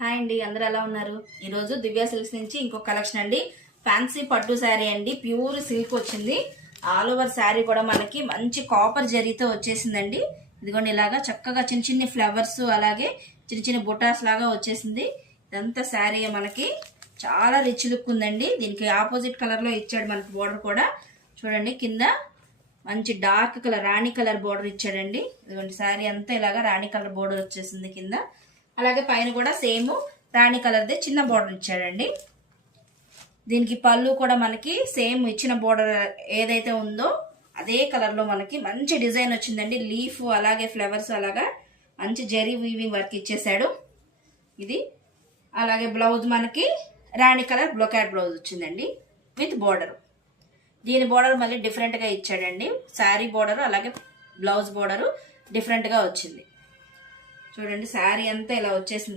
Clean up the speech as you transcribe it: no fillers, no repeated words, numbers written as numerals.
Hi అండి, అందరూ ఎలా ఉన్నారు? ఈరోజు దివ్య సిల్క్స్ నుంచి ఇంకో కలెక్షన్ అండి. ఫ్యాన్సీ పట్టు శారీ అండి, ప్యూర్ సిల్క్ వచ్చింది. ఆల్ ఓవర్ శారీ కూడా మనకి మంచి కాపర్ జరీతో వచ్చేసిందండి. ఇదిగోండి, ఇలాగా చక్కగా చిన్న చిన్న ఫ్లవర్స్ అలాగే చిన్న చిన్న బుటాస్ లాగా వచ్చేసింది. ఇదంతా శారీ మనకి చాలా రిచ్ లుక్ ఉందండి. దీనికి ఆపోజిట్ కలర్ లో ఇచ్చాడు మనకి బోర్డర్ కూడా. చూడండి, కింద మంచి డార్క్ కలర్ రాణి కలర్ బోర్డర్ ఇచ్చాడండి. ఇదిగోండి, శారీ అంతా ఇలాగా రాణి కలర్ బోర్డర్ వచ్చేసింది కింద. అలాగే పైన కూడా సేమ్ రాణి కలర్దే చిన్న బోర్డర్ ఇచ్చాడండి. దీనికి పళ్ళు కూడా మనకి సేమ్ ఇచ్చిన బోర్డర్ ఏదైతే ఉందో అదే కలర్ లో మనకి మంచి డిజైన్ వచ్చిందండి. లీఫ్ అలాగే ఫ్లవర్స్ అలాగా మంచి జరీ వీవింగ్ వర్క్ ఇచ్చేసాడు. ఇది అలాగే బ్లౌజ్ మనకి రాణి కలర్ బ్లొకాట్ బ్లౌజ్ వచ్చిందండి విత్ బోర్డర్. దీని బోర్డర్ మళ్ళీ డిఫరెంట్ గా ఇచ్చాడండి. శారీ బోర్డర్ అలాగే బ్లౌజ్ బోర్డర్ డిఫరెంట్ గా వచ్చింది. చూడండి, శారీ అంతా ఇలా వచ్చేసింది.